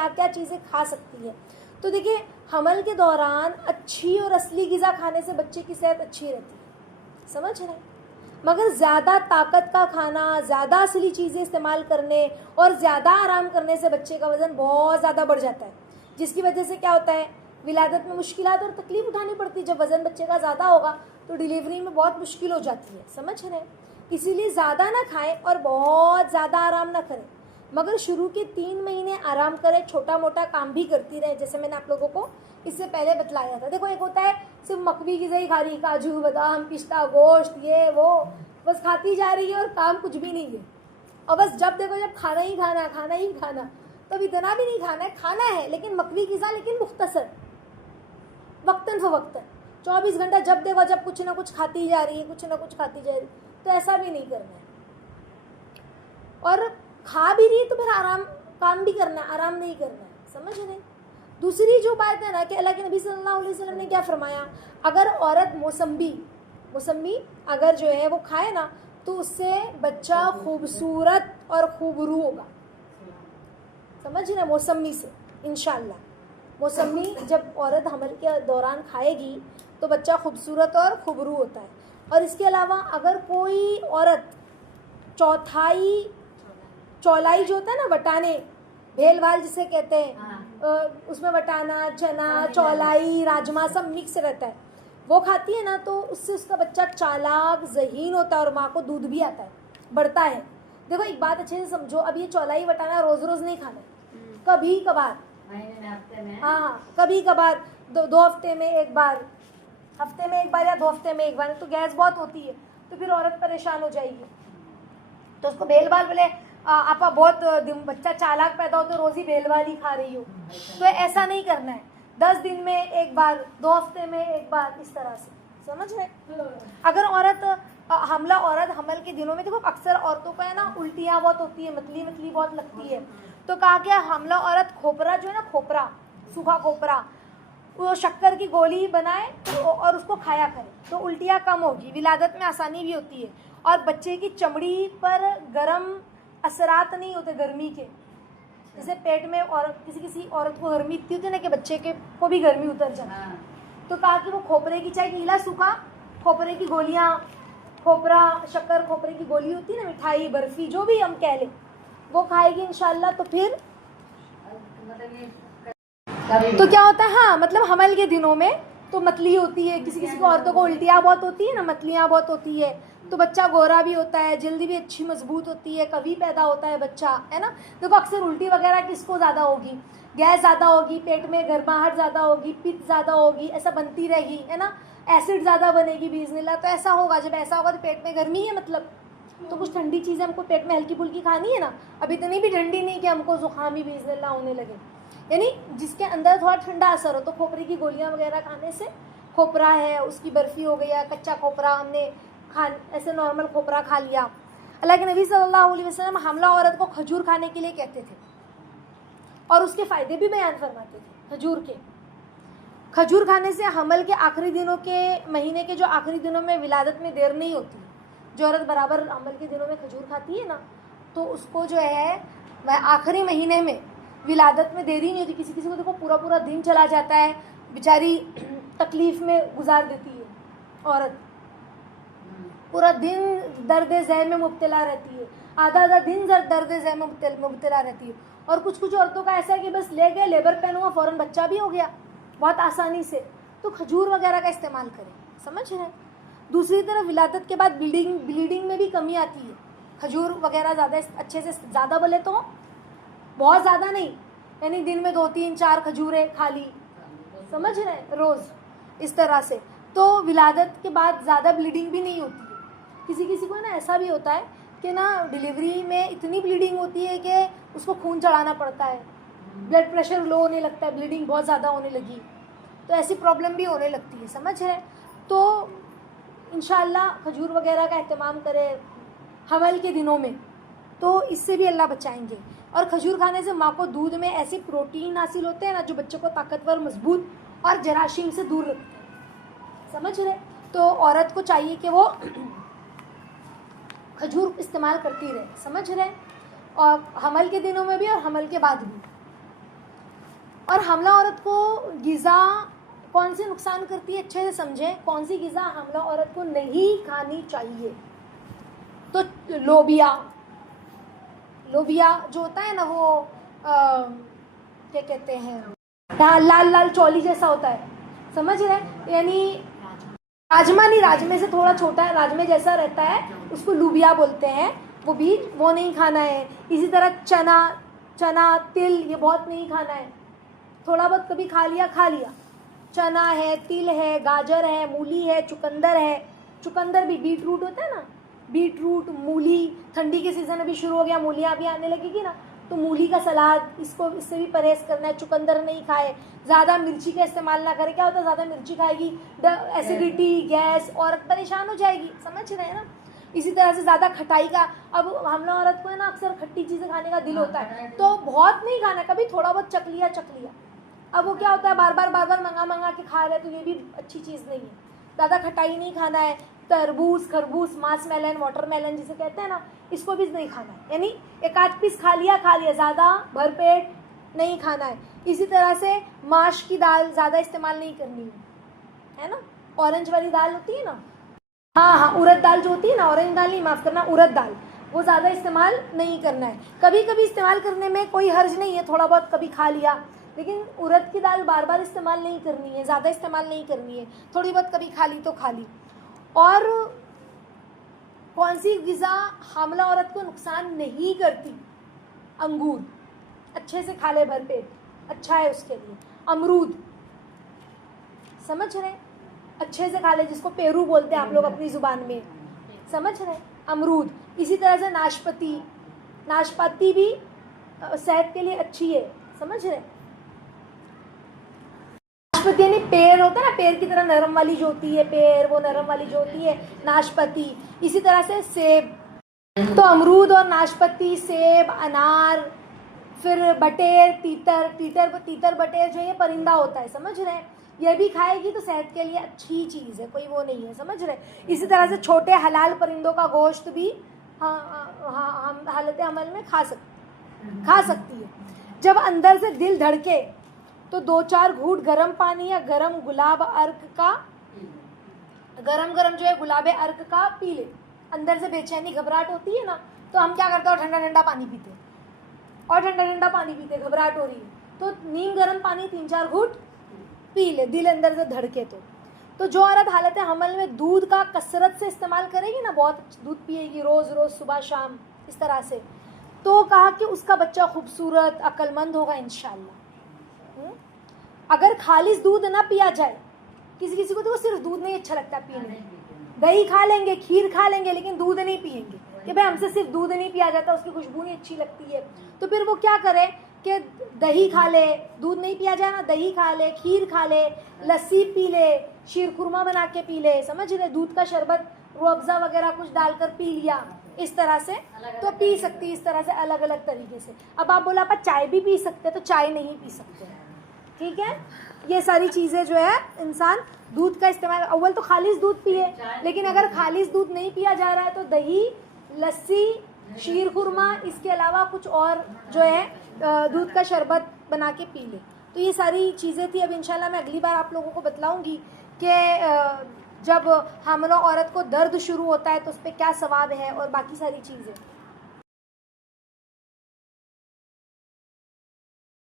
क्या क्या चीज़ें खा सकती है। तो देखिए, हमल के दौरान अच्छी और असली ग़िज़ा खाने से बच्चे की सेहत अच्छी रहती है, समझ रहे हैं। मगर ज़्यादा ताकत का खाना, ज़्यादा असली चीज़ें इस्तेमाल करने और ज़्यादा आराम करने से बच्चे का वज़न बहुत ज़्यादा बढ़ जाता है, जिसकी वजह से क्या होता है, विलादत में मुश्किलात और तकलीफ उठानी पड़ती है। जब वज़न बच्चे का ज़्यादा होगा तो डिलीवरी में बहुत मुश्किल हो जाती है, समझ रहे हैं। इसीलिए ज़्यादा ना खाएं और बहुत ज़्यादा आराम ना करें, मगर शुरू के 3 महीने आराम करें, छोटा मोटा काम भी करती रहे, जैसे मैंने आप लोगों को इससे पहले बतलाया था। देखो, एक होता है सिर्फ मकवी ग़िज़ा ही खा रही, काजू बादाम पिस्ता गोश्त ये वो बस खाती जा रही है और काम कुछ भी नहीं है, और बस जब देखो जब खाना ही खाना, खाना ही खाना। तो अब इतना भी नहीं खाना है, खाना है लेकिन मकवी ग़िज़ा, लेकिन मुख्तसर, वक्तन फ़वक्तन। 24 घंटा जब देखो जब कुछ ना कुछ खाती जा रही है, कुछ ना कुछ खाती जा रही है, तो ऐसा भी नहीं करना है। और खा भी रही है तो फिर आराम, काम भी करना है, आराम नहीं करना है, समझ रहे। दूसरी जो बात है ना कि अल्लाह के नबी सल्लल्लाहु अलैहि वसल्लम ने क्या फरमाया, अगर औरत मौसमी अगर जो है वो खाए ना, तो उससे बच्चा खूबसूरत और खूबरू होगा, समझ रहे। मौसमी से इंशाअल्लाह, मौसमी जब औरत हमल के दौरान खाएगी तो बच्चा खूबसूरत और खूबरू होता है। और इसके अलावा अगर कोई औरत चौलाई जो होता है ना, वटाने, भेल भाल जिसे कहते हैं, उसमें वटाना, चना, चौलाई, राजमा सब मिक्स रहता है, वो खाती है ना, तो उससे उसका बच्चा चालाक ज़हीन होता है और माँ को दूध भी आता है, बढ़ता है। देखो, एक बात अच्छे से समझो, अब ये चौलाई वटाना रोज़ रोज़ नहीं खाना, कभी कभार, हाँ कभी कभार, 2 हफ्ते में एक बार, हफ्ते में एक बार या 2 हफ्ते में एक बार। तो गैस बहुत होती है तो फिर औरत परेशान हो जाएगी, तो उसको बेलबाल बोले आपा बहुत बच्चा चालाक पैदा हो तो रोज़ ही बेलबाल ही खा रही हो, तो ऐसा नहीं करना है। 10 दिन में एक बार, 2 हफ्ते में एक बार, इस तरह से, समझ रहे। अगर औरत हमल के दिनों में, देखो अक्सर औरतों को है ना उल्टियाँ बहुत होती है, मतली बहुत लगती है, तो कहा क्या, हमला औरत खोपरा जो है ना, खोपरा, सूखा खोपरा, वो शक्कर की गोली बनाए और उसको खाया करे, तो उल्टियाँ कम होगी, विलादत में आसानी भी होती है, और बच्चे की चमड़ी पर गर्म असरात नहीं होते गर्मी के, जैसे पेट में और किसी औरत को गर्मी इतनी होती है ना कि बच्चे के को भी गर्मी उतर जाए, तो कहा कि वो खोपरे की, चाहे गीला सूखा खोपरे की गोलियाँ, खोपरा शक्कर खोपरे की गोली होती है ना, मिठाई बर्फी जो भी हम कह लें, वो खाएगी इंशाल्लाह। तो फिर तो क्या होता है, हाँ मतलब हमल के दिनों में तो मतली होती है, किसी को औरतों को उल्टियाँ बहुत होती है ना, मतलियाँ बहुत होती है, तो बच्चा गोरा भी होता है, जल्दी भी अच्छी मजबूत होती है, कभी पैदा होता है बच्चा, है ना। देखो अक्सर उल्टी वगैरह किसको ज़्यादा होगी, गैस ज़्यादा होगी, पेट में गर्माहट ज़्यादा होगी, पित्त ज़्यादा होगी, ऐसा बनती रहेगी, है ना, एसिड ज़्यादा बनेगी बिस्मिल्लाह, तो ऐसा होगा। जब ऐसा होगा तो पेट में गर्मी है मतलब, तो कुछ ठंडी चीज़ें हमको पेट में हल्की फुल्की खानी है ना, अब इतनी भी ठंडी नहीं कि हमको जुकाम ही बिस्मिल्लाह होने लगे, यानी जिसके अंदर थोड़ा ठंडा असर हो, तो खोपरे की गोलियां वगैरह खाने से, खोपरा है उसकी बर्फ़ी हो गई, या कच्चा खोपरा हमने ऐसे नॉर्मल खोपरा खा लिया। अल्लाह के नबी सल्लल्लाहु अलैहि वसल्लम हमला औरत को खजूर खाने के लिए कहते थे और उसके फ़ायदे भी बयान फरमाते थे खजूर के। खजूर खाने से हमल के आखिरी दिनों के, महीने के जो आखिरी दिनों में विलादत में देर नहीं होती, जो औरत बराबर हमल के दिनों में खजूर खाती है ना, तो उसको जो है वह आखिरी महीने में विलादत में देरी नहीं होती। किसी को देखो पूरा दिन चला जाता है, बेचारी तकलीफ़ में गुजार देती है औरत, पूरा दिन दर्द ज़हन में मुब्तला रहती है, आधा दिन दर्द ज़हन में मुब्तला रहती है। और कुछ औरतों का ऐसा है कि बस ले गए, लेबर पेन हुआ, फ़ौरन बच्चा भी हो गया बहुत आसानी से, तो खजूर वगैरह का इस्तेमाल करें, समझ रहे हैं। दूसरी तरफ विलादत के बाद ब्लीडिंग में भी कमी आती है, खजूर वगैरह ज़्यादा अच्छे से, ज़्यादा बोले तो बहुत ज़्यादा नहीं, यानी दिन में 2, 3, 4 खजूरें खा ली, समझ रहे हैं, रोज़, इस तरह से, तो विलादत के बाद ज़्यादा ब्लीडिंग भी नहीं होती है। किसी को ना ऐसा भी होता है कि ना डिलीवरी में इतनी ब्लीडिंग होती है कि उसको खून चढ़ाना पड़ता है, ब्लड प्रेशर लो होने लगता है, ब्लीडिंग बहुत ज़्यादा होने लगी, तो ऐसी प्रॉब्लम भी होने लगती है, समझ रहे हैं। तो इंशाअल्लाह खजूर वगैरह का एहतमाम करें हमल के दिनों में, तो इससे भी अल्लाह बचाएंगे। और खजूर खाने से माँ को दूध में ऐसे प्रोटीन हासिल होते हैं ना जो बच्चे को ताकतवर, मजबूत और जराशीम से दूर रखते हैं, समझ रहे। तो औरत को चाहिए कि वो खजूर इस्तेमाल करती रहे, समझ रहे, और हमल के दिनों में भी और हमल के बाद भी। और हमला औरत को ग़िज़ा कौन सी नुकसान करती है, अच्छे से समझें। कौन सी ग़िज़ा हमला औरत को नहीं खानी चाहिए? तो लोबिया जो होता है ना, वो क्या कहते हैं, लाल लाल चौली जैसा होता है, समझ रहे हैं? यानी राजमा नहीं, राजमे से थोड़ा छोटा है, राजमे जैसा रहता है, उसको लूबिया बोलते हैं। वो बीज, वो नहीं खाना है। इसी तरह चना तिल, ये बहुत नहीं खाना है। थोड़ा बहुत कभी खा लिया। चना है, तिल है, गाजर है, मूली है, चुकंदर है। चुकंदर भी, बीट रूट होता है ना, बीट रूट, मूली, ठंडी के सीज़न अभी शुरू हो गया, मूलियाँ भी आने लगेगी ना, तो मूली का सलाद, इससे भी परहेज़ करना है। चुकंदर नहीं खाए। ज़्यादा मिर्ची का इस्तेमाल ना करें। क्या होता है, ज़्यादा मिर्ची खाएगी, एसिडिटी, गैस, औरत परेशान हो जाएगी, समझ रहे हैं ना। इसी तरह से ज़्यादा खटाई का, अब हमला औरत को है ना अक्सर खट्टी चीज़ें खाने का दिल होता है, तो बहुत नहीं खाना, कभी थोड़ा बहुत चख लिया। अब वो क्या होता है, बार बार मंगा के खा रहे, तो ये भी अच्छी चीज़ नहीं है। ज़्यादा खटाई नहीं खाना है। तरबूज, खरबूज, मास्कमेलन, वाटरमेलन जिसे कहते हैं ना, इसको भी नहीं खाना है। यानी एक आध पीस खा लिया, ज़्यादा भरपेट नहीं खाना है। इसी तरह से माश की दाल ज़्यादा इस्तेमाल नहीं करनी है ना। ऑरेंज वाली दाल होती है ना, हाँ, उड़द दाल जो होती है ना, ऑरेंज दाल नहीं, माफ़ करना, उड़द दाल, वो ज़्यादा इस्तेमाल नहीं करना है। कभी कभी इस्तेमाल करने में कोई हर्ज नहीं है, थोड़ा बहुत कभी खा लिया, लेकिन उड़द की दाल बार बार इस्तेमाल नहीं करनी है, ज़्यादा इस्तेमाल नहीं करनी है। थोड़ी बहुत कभी खा ली तो खा ली। और कौन सी ग़िज़ा हामला औरत को नुकसान नहीं करती? अंगूर, अच्छे से खा ले भरपेट, अच्छा है उसके लिए। अमरूद, समझ रहे, अच्छे से खा ले, जिसको पेरू बोलते हैं आप लोग अपनी ज़ुबान में, समझ रहे, अमरूद। इसी तरह से नाशपाती भी सेहत के लिए अच्छी है, समझ रहे। नाशपाती यानी पेड़ होता है ना, पेड़ की तरह नरम वाली जो होती है, पेड़ वो नरम वाली जो होती है, नाशपाती। इसी तरह से सेब, तो अमरूद और नाशपाती, सेब, अनार, फिर बटेर, तीतर बटेर जो ये परिंदा होता है, समझ रहे हैं, ये भी खाएगी तो सेहत के लिए अच्छी चीज़ है, कोई वो नहीं है, समझ रहे। इसी तरह से छोटे हलाल परिंदों का गोश्त भी हम हालत अमल में खा सकती है। जब अंदर से दिल धड़के तो 2-4 घूंट गर्म पानी या गरम जो है गुलाबे अर्क का पी ले। अंदर से बेचैनी घबराहट होती है ना, तो हम क्या करते हैं, ठंडा पानी पीते, घबराहट हो रही है तो नीम गर्म पानी 3-4 घूंट पी ले, दिल अंदर से धड़के तो जो औरत हालत हमल में दूध का कसरत से इस्तेमाल करेगी ना, बहुत दूध पिएगी रोज़ सुबह शाम इस तरह से, तो कहा कि उसका बच्चा खूबसूरत अक्लमंद होगा इंशाअल्लाह। अगर खालिस दूध ना पिया जाए, किसी को तो सिर्फ दूध नहीं अच्छा लगता पीने, दही खा लेंगे, खीर खा लेंगे, लेकिन दूध नहीं पिएंगे कि भाई हमसे सिर्फ दूध नहीं पिया जाता, उसकी खुशबू नहीं अच्छी लगती है, तो फिर वो क्या करे कि दही खा ले, दूध नहीं पिया जाए ना, दही खा ले, खीर खा ले, लस्सी पी ले, शीर खुरमा बना के पी ले, समझ रहे, दूध का शरबत, रूअफ़ज़ा वगैरह कुछ डालकर पी लिया, इस तरह से तो पी सकती, इस तरह से अलग अलग तरीके से। अब आप बोला आप चाय भी पी सकते, तो चाय नहीं पी सकते, ठीक है। ये सारी चीज़ें जो है इंसान दूध का इस्तेमाल, अव्वल तो खालिस दूध पिए, लेकिन अगर खालिस दूध नहीं पिया जा रहा है तो दही, लस्सी, शीर खुरमा, इसके अलावा कुछ और जो है दूध का शरबत बना के पी ले। तो ये सारी चीज़ें थी। अब इंशाल्लाह मैं अगली बार आप लोगों को बतलाऊंगी कि जब हामिला औरत को दर्द शुरू होता है तो उस पर क्या सवाब है और बाकी सारी चीज़ें।